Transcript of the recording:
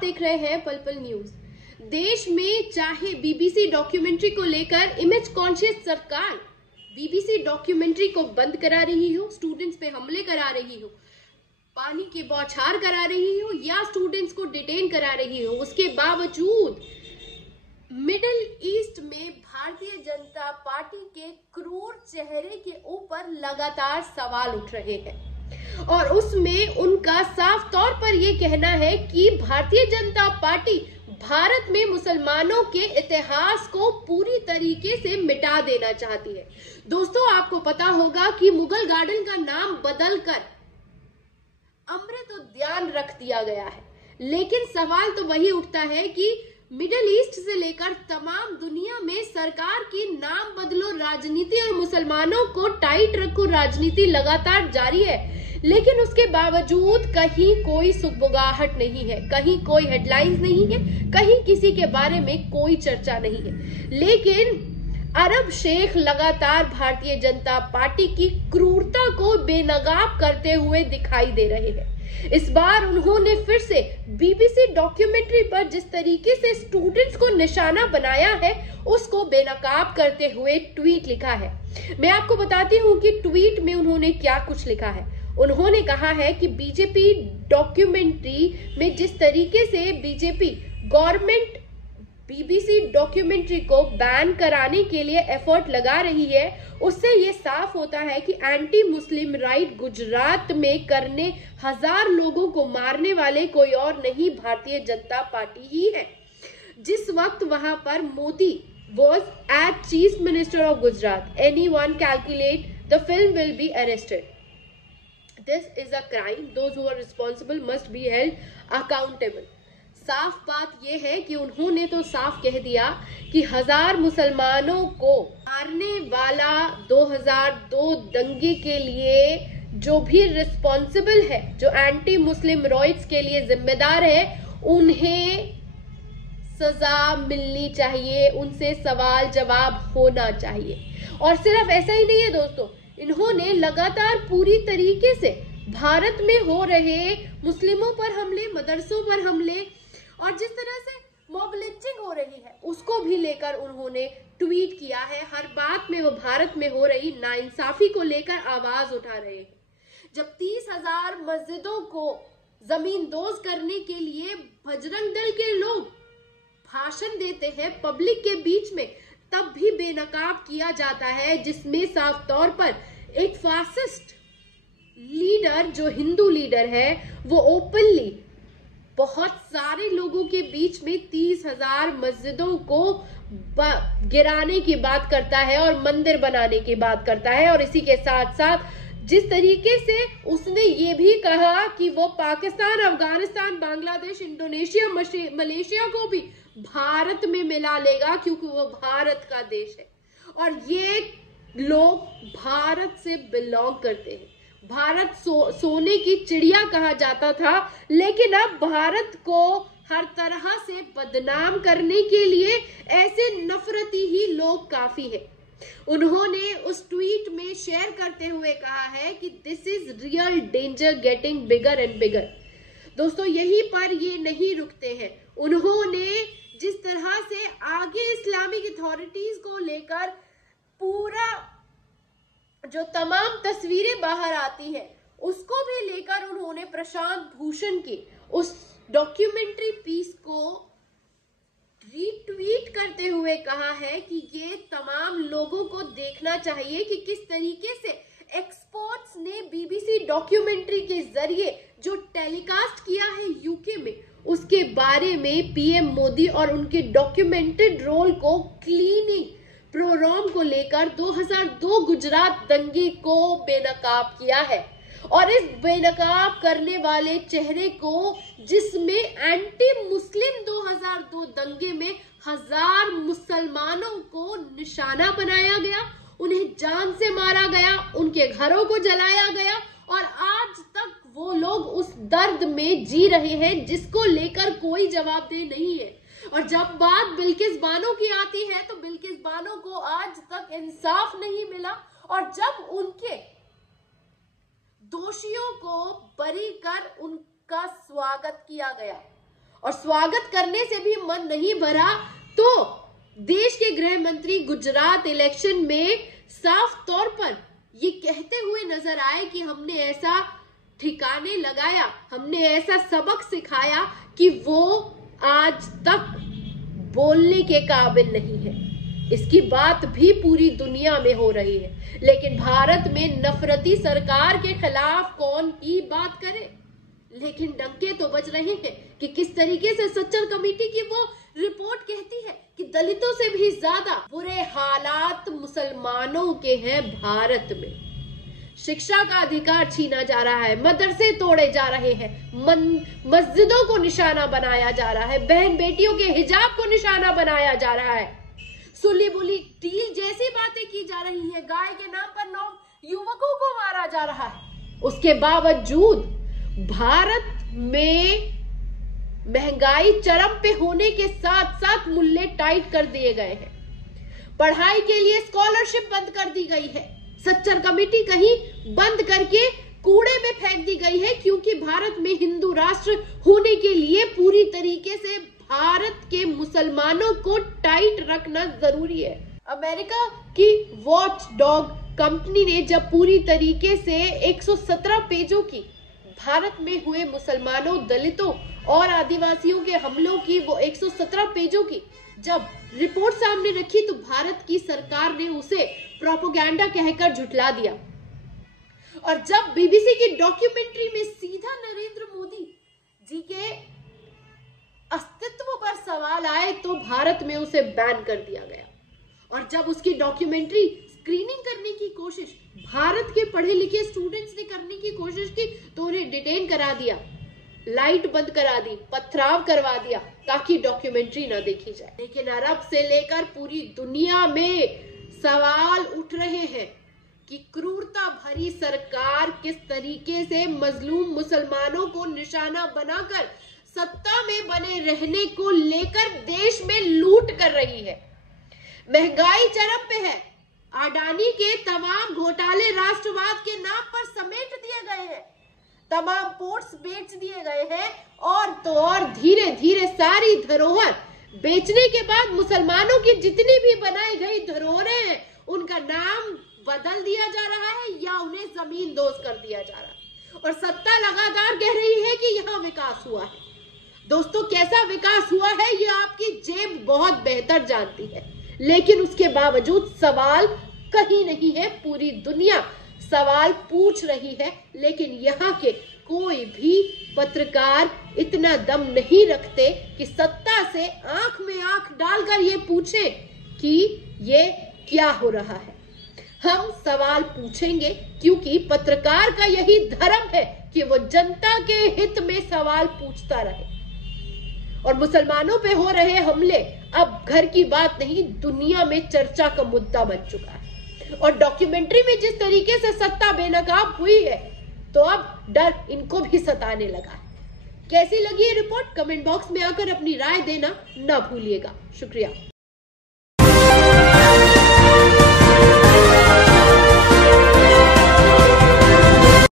देख रहे हैं पल पल न्यूज। देश में चाहे बीबीसी डॉक्यूमेंट्री को लेकर इमेज कॉन्शियस सरकार बीबीसी डॉक्यूमेंट्री को बंद करा रही हो, स्टूडेंट्स पे हमले करा रही हो, पानी की बौछार करा रही हो या स्टूडेंट्स को डिटेन करा रही हो, उसके बावजूद मिडिल ईस्ट में भारतीय जनता पार्टी के क्रूर चेहरे के ऊपर लगातार सवाल उठ रहे हैं और उसमें उनका साफ तौर पर यह कहना है कि भारतीय जनता पार्टी भारत में मुसलमानों के इतिहास को पूरी तरीके से मिटा देना चाहती है। दोस्तों, आपको पता होगा कि मुगल गार्डन का नाम बदलकर अमृत उद्यान रख दिया गया है, लेकिन सवाल तो वही उठता है कि मिडिल ईस्ट से लेकर तमाम दुनिया में सरकार की नाम बदलो राजनीति और मुसलमानों को टाइट रखो राजनीति लगातार जारी है, लेकिन उसके बावजूद कहीं कोई सुगबुगाहट नहीं है, कहीं कोई हेडलाइंस नहीं है, कहीं किसी के बारे में कोई चर्चा नहीं है। लेकिन अरब शेख लगातार भारतीय जनता पार्टी की क्रूरता को बेनकाब करते हुए दिखाई दे रहे हैं। इस बार उन्होंने फिर से बीबीसी डॉक्यूमेंट्री पर जिस तरीके से स्टूडेंट्स को निशाना बनाया है उसको बेनकाब करते हुए ट्वीट लिखा है। मैं आपको बताती हूं कि ट्वीट में उन्होंने क्या कुछ लिखा है। उन्होंने कहा है कि बीजेपी डॉक्यूमेंट्री में जिस तरीके से बीजेपी गवर्नमेंट बीबीसी डॉक्यूमेंट्री को बैन कराने के लिए एफर्ट लगा रही है, उससे ये साफ होता है कि एंटी मुस्लिम राइट गुजरात में करने 1000 लोगों को मारने वाले कोई और नहीं भारतीय जनता पार्टी ही है। जिस वक्त वहां पर Modi was as chief minister of Gujarat, anyone calculate the film will be arrested. This is a crime. Those who are responsible must be held accountable. साफ बात यह है कि उन्होंने तो साफ कह दिया कि 1000 मुसलमानों को मारने वाला 2002 दंगे के लिए जो भी रिस्पॉन्सिबल है, जो एंटी मुस्लिम राइट्स के लिए जिम्मेदार है, उन्हें सजा मिलनी चाहिए, उनसे सवाल जवाब होना चाहिए। और सिर्फ ऐसा ही नहीं है दोस्तों, इन्होंने लगातार पूरी तरीके से भारत में हो रहे मुस्लिमों पर हमले, मदरसों पर हमले और जिस तरह से मॉब लिंचिंग हो रही है उसको भी लेकर उन्होंने ट्वीट किया है। हर बात में वो भारत में हो रही नाइंसाफी को लेकर आवाज उठा रहे हैं। जब 30,000 मस्जिदों को जमींदोज करने के लिए बजरंग दल के लोग भाषण देते हैं पब्लिक के बीच में, तब भी बेनकाब किया जाता है, जिसमें साफ तौर पर एक फासिस्ट लीडर जो हिंदू लीडर है वो ओपनली बहुत सारे लोगों के बीच में 30,000 मस्जिदों को गिराने की बात करता है और मंदिर बनाने की बात करता है। और इसी के साथ साथ जिस तरीके से उसने ये भी कहा कि वो पाकिस्तान, अफगानिस्तान, बांग्लादेश, इंडोनेशिया, मलेशिया को भी भारत में मिला लेगा क्योंकि वो भारत का देश है और ये लोग भारत से बिलोंग करते हैं। भारत सोने की चिड़िया कहा जाता था, लेकिन अब भारत को हर तरह से बदनाम करने के लिए ऐसे नफरती ही लोग काफी हैं। उन्होंने उस ट्वीट में शेयर करते हुए कहा है कि this is real danger getting bigger and bigger. दोस्तों, यहीं पर ये नहीं रुकते हैं। उन्होंने जिस तरह से आगे इस्लामिक अथॉरिटीज को लेकर पूरा जो तमाम तस्वीरें बाहर आती हैं उसको भी लेकर उन्होंने प्रशांत भूषण की उस डॉक्यूमेंट्री पीस को रीट्वीट करते हुए कहा है कि ये तमाम लोगों को देखना चाहिए कि किस तरीके से एक्सपर्ट्स ने बीबीसी डॉक्यूमेंट्री के जरिए जो टेलीकास्ट किया है यूके में, उसके बारे में पीएम मोदी और उनके डॉक्यूमेंटेड रोल को क्लीनिंग प्रोग्राम को लेकर 2002 गुजरात दंगे को बेनकाब किया है। और इस बेनकाब करने वाले चेहरे को, जिसमें एंटी मुस्लिम 2002 दंगे में 1000 मुसलमानों को निशाना बनाया गया, उन्हें जान से मारा गया, उनके घरों को जलाया गया और आज तक वो लोग उस दर्द में जी रहे हैं जिसको लेकर कोई जवाबदेह नहीं है। और जब बात बिल्किस बानो की आती है तो बिल्किस बानो को आज तक इंसाफ नहीं मिला और जब उनके दोषियों को बरी कर उनका स्वागत किया गया और स्वागत करने से भी मन नहीं भरा तो देश के गृह मंत्री गुजरात इलेक्शन में साफ तौर पर ये कहते हुए नजर आए कि हमने ऐसा ठिकाने लगाया, हमने ऐसा सबक सिखाया कि वो आज तक बोलने के काबिल नहीं है। इसकी बात भी पूरी दुनिया में हो रही है, लेकिन भारत में नफरती सरकार के खिलाफ कौन ही बात करे। लेकिन डंके तो बज रहे हैं कि किस तरीके से सच्चर कमेटी की वो रिपोर्ट कहती है कि दलितों से भी ज्यादा बुरे हालात मुसलमानों के हैं भारत में। शिक्षा का अधिकार छीना जा रहा है, मदरसे तोड़े जा रहे हैं, मस्जिदों को निशाना बनाया जा रहा है, बहन बेटियों के हिजाब को निशाना बनाया जा रहा है, सुली बुली डील जैसी बातें की जा रही है, गाय के नाम पर 9 युवकों को मारा जा रहा है। उसके बावजूद भारत में महंगाई चरम पे होने के साथ साथ मूल्य टाइट कर दिए गए हैं। पढ़ाई के लिए स्कॉलरशिप बंद कर दी गई है। सच्चर कमेटी कहीं बंद करके कूड़े में फेंक दी गई है, क्योंकि भारत में हिंदू राष्ट्र होने के लिए पूरी तरीके से भारत के मुसलमानों को टाइट रखना जरूरी है। अमेरिका की वॉच डॉग कंपनी ने जब पूरी तरीके से 117 पेजों की भारत में हुए मुसलमानों, दलितों और आदिवासियों के हमलों की वो 117 पेजों की जब रिपोर्ट सामने रखी तो भारत की सरकार ने उसे प्रोपेगेंडा कहकर झुठला दिया। और जब बीबीसी की डॉक्यूमेंट्री में सीधा नरेंद्र मोदी जी के अस्तित्व पर सवाल आए तो भारत में उसे बैन कर दिया गया। और जब उसकी डॉक्यूमेंट्री स्क्रीनिंग करने की कोशिश भारत के पढ़े लिखे स्टूडेंट्स ने करने की कोशिश की तो उन्हें डिटेन करा दिया, लाइट बंद करा दी, पथराव करवा दिया ताकि डॉक्यूमेंट्री न देखी जाए। लेकिन अरब से लेकर पूरी दुनिया में सवाल उठ रहे हैं कि क्रूरता भरी सरकार किस तरीके से मजलूम मुसलमानों को निशाना बनाकर सत्ता में बने रहने को लेकर देश में लूट कर रही है। महंगाई चरम पे है। अडानी के तमाम घोटाले राष्ट्रवाद के नाम पर समेट दिए गए हैं, तमाम पोर्ट्स बेच दिए गए हैं और तो और धीरे धीरे सारी धरोहर बेचने के बाद मुसलमानों की जितनी भी बनाई गई धरोहरें हैं उनका नाम बदल दिया जा रहा है या उन्हें जमीन दोस्त कर दिया जा रहा है। और सत्ता लगातार कह रही है कि यहाँ विकास हुआ है। दोस्तों, कैसा विकास हुआ है ये आपकी जेब बहुत बेहतर जानती है, लेकिन उसके बावजूद सवाल कहीं नहीं है। पूरी दुनिया सवाल पूछ रही है, लेकिन यहाँ के कोई भी पत्रकार इतना दम नहीं रखते कि सत्ता से आंख में आंख डालकर ये पूछे कि ये क्या हो रहा है। हम सवाल पूछेंगे क्योंकि पत्रकार का यही धर्म है कि वो जनता के हित में सवाल पूछता रहे। और मुसलमानों पे हो रहे हमले अब घर की बात नहीं, दुनिया में चर्चा का मुद्दा बन चुका है। और डॉक्यूमेंट्री में जिस तरीके से सत्ता बेनकाब हुई है तो अब डर इनको भी सताने लगा है। कैसी लगी ये रिपोर्ट? कमेंट बॉक्स में आकर अपनी राय देना ना भूलिएगा। शुक्रिया।